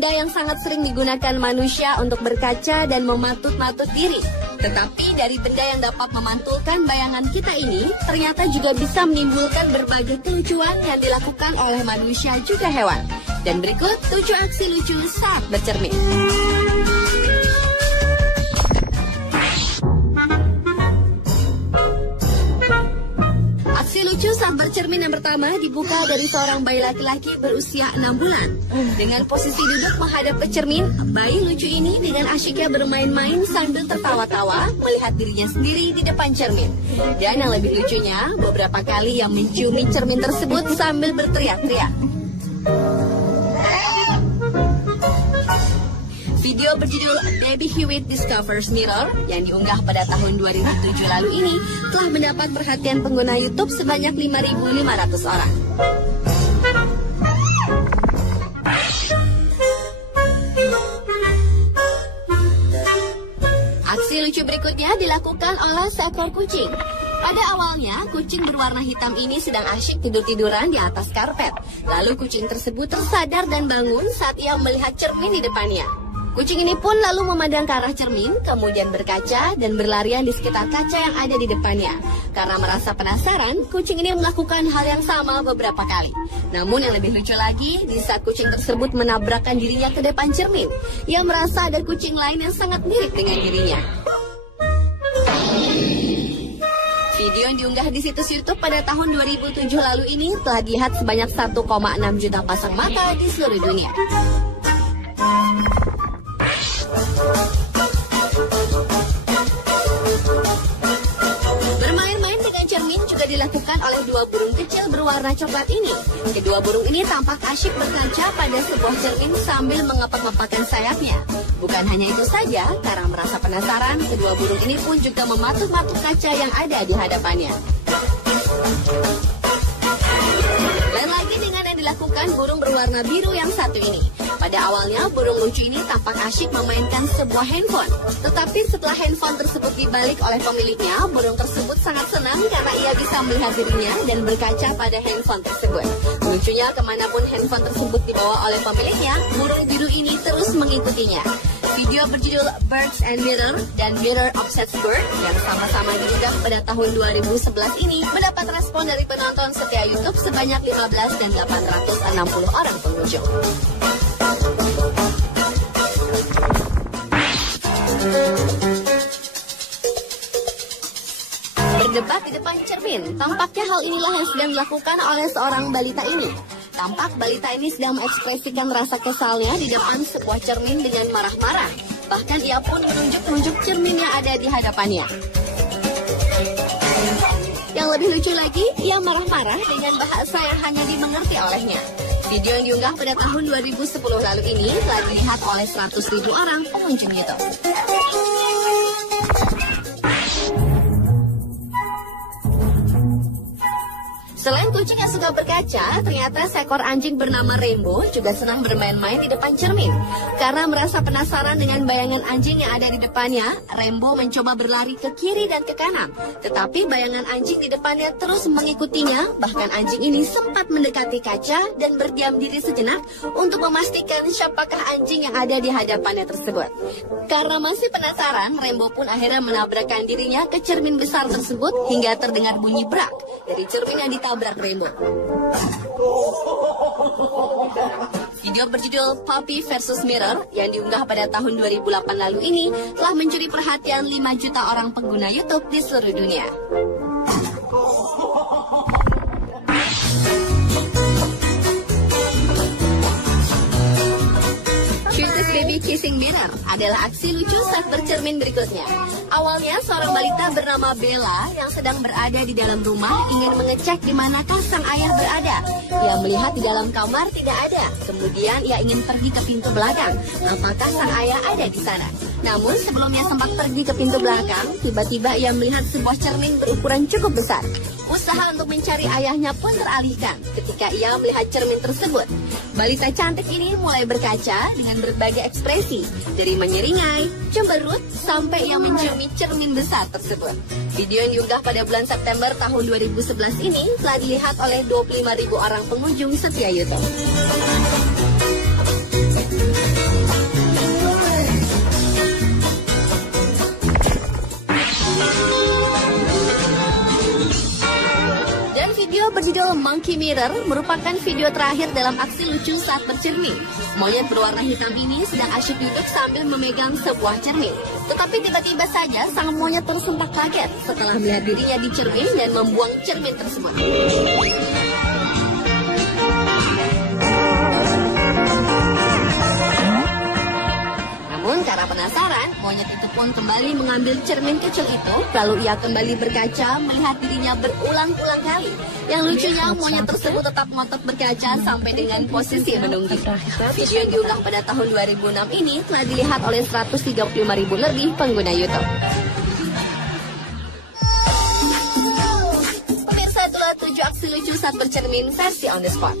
benda yang sangat sering digunakan manusia untuk berkaca dan mematut-matut diri. Tetapi dari benda yang dapat memantulkan bayangan kita ini, ternyata juga bisa menimbulkan berbagai kelucuan yang dilakukan oleh manusia juga hewan. Dan berikut 7 aksi lucu saat bercermin. Aksi lucu saat bercermin yang pertama dibuka dari seorang bayi laki-laki berusia 6 bulan. Dengan posisi duduk menghadap ke cermin, bayi lucu ini dengan asyiknya bermain-main sambil tertawa-tawa melihat dirinya sendiri di depan cermin. Dan yang lebih lucunya, beberapa kali ia menciumi cermin tersebut sambil berteriak-teriak. Video berjudul Baby Hewitt Discovers Mirror yang diunggah pada tahun 2007 lalu ini telah mendapat perhatian pengguna YouTube sebanyak 5.500 orang. Aksi lucu berikutnya dilakukan oleh seekor kucing. Pada awalnya, kucing berwarna hitam ini sedang asyik tidur-tiduran di atas karpet. Lalu kucing tersebut tersadar dan bangun saat ia melihat cermin di depannya. Kucing ini pun lalu memandang ke arah cermin, kemudian berkaca dan berlarian di sekitar kaca yang ada di depannya. Karena merasa penasaran, kucing ini melakukan hal yang sama beberapa kali. Namun yang lebih lucu lagi, di saat kucing tersebut menabrakkan dirinya ke depan cermin, ia merasa ada kucing lain yang sangat mirip dengan dirinya. Video yang diunggah di situs YouTube pada tahun 2007 lalu ini telah dilihat sebanyak 1,6 juta pasang mata di seluruh dunia. Bermain-main dengan cermin juga dilakukan oleh 2 burung kecil berwarna coklat ini. Kedua burung ini tampak asyik berkaca pada sebuah cermin sambil mengepak-ngepakkan sayapnya. Bukan hanya itu saja, karena merasa penasaran, kedua burung ini pun juga mematuk-matuk kaca yang ada di hadapannya. Lain lagi dengan yang dilakukan burung berwarna biru yang satu ini. Pada awalnya, burung lucu ini tampak asyik memainkan sebuah handphone. Tetapi setelah handphone tersebut dibalik oleh pemiliknya, burung tersebut sangat senang karena ia bisa melihat dirinya dan berkaca pada handphone tersebut. Lucunya, kemanapun handphone tersebut dibawa oleh pemiliknya, burung biru ini terus mengikutinya. Video berjudul Birds and Mirror dan Mirror Obsessed Bird yang sama-sama diunggah pada tahun 2011 ini mendapat respon dari penonton setia YouTube sebanyak 15 dan 860 orang pengunjung. Berdebat di depan cermin, tampaknya hal inilah yang sedang dilakukan oleh seorang balita ini. Tampak balita ini sedang mengekspresikan rasa kesalnya di depan sebuah cermin dengan marah-marah. Bahkan ia pun menunjuk-nunjuk cermin yang ada di hadapannya. Yang lebih lucu lagi, ia marah-marah dengan bahasa yang hanya dimengerti olehnya. Video yang diunggah pada tahun 2010 lalu ini telah dilihat oleh 100.000 orang pengunjung YouTube. Selain kucing yang suka berkaca, ternyata seekor anjing bernama Rainbow juga senang bermain-main di depan cermin. Karena merasa penasaran dengan bayangan anjing yang ada di depannya, Rainbow mencoba berlari ke kiri dan ke kanan. Tetapi bayangan anjing di depannya terus mengikutinya, bahkan anjing ini sempat mendekati kaca dan berdiam diri sejenak untuk memastikan siapakah anjing yang ada di hadapannya tersebut. Karena masih penasaran, Rainbow pun akhirnya menabrakkan dirinya ke cermin besar tersebut hingga terdengar bunyi brak dari cermin yang ditabrak Rainbow. Video berjudul Puppy vs Mirror yang diunggah pada tahun 2008 lalu ini telah mencuri perhatian 5 juta orang pengguna YouTube di seluruh dunia. Cutest Baby Kissing Mirror adalah aksi lucu saat bercermin berikutnya. Awalnya seorang balita bernama Bella yang sedang berada di dalam rumah ingin mengecek di manakah sang ayah berada. Ia melihat di dalam kamar tidak ada. Kemudian ia ingin pergi ke pintu belakang. Apakah sang ayah ada di sana? Namun sebelumnya sempat pergi ke pintu belakang, tiba-tiba ia melihat sebuah cermin berukuran cukup besar. Usaha untuk mencari ayahnya pun teralihkan ketika ia melihat cermin tersebut. Balita cantik ini mulai berkaca dengan berbagai ekspresi, dari menyeringai, cemberut, sampai ia menciumi cermin besar tersebut. Video yang diunggah pada bulan September tahun 2011 ini telah dilihat oleh 25.000 orang pengunjung setia YouTube. berjudul Monkey Mirror merupakan video terakhir dalam aksi lucu saat bercermin. Monyet berwarna hitam ini sedang asyik duduk sambil memegang sebuah cermin. Tetapi tiba-tiba saja sang monyet tersentak kaget setelah melihat dirinya di cermin dan membuang cermin tersebut. Namun karena penasaran, monyet itu pun kembali mengambil cermin kecil itu, lalu ia kembali berkaca melihat dirinya berulang-ulang kali. Yang lucunya, monyet tersebut tetap ngotot berkaca sampai dengan posisi menungging. Video yang diunggah pada tahun 2006 ini telah dilihat oleh 135.000 lebih pengguna YouTube. Pemirsa, itulah 7 aksi lucu saat bercermin versi on the spot.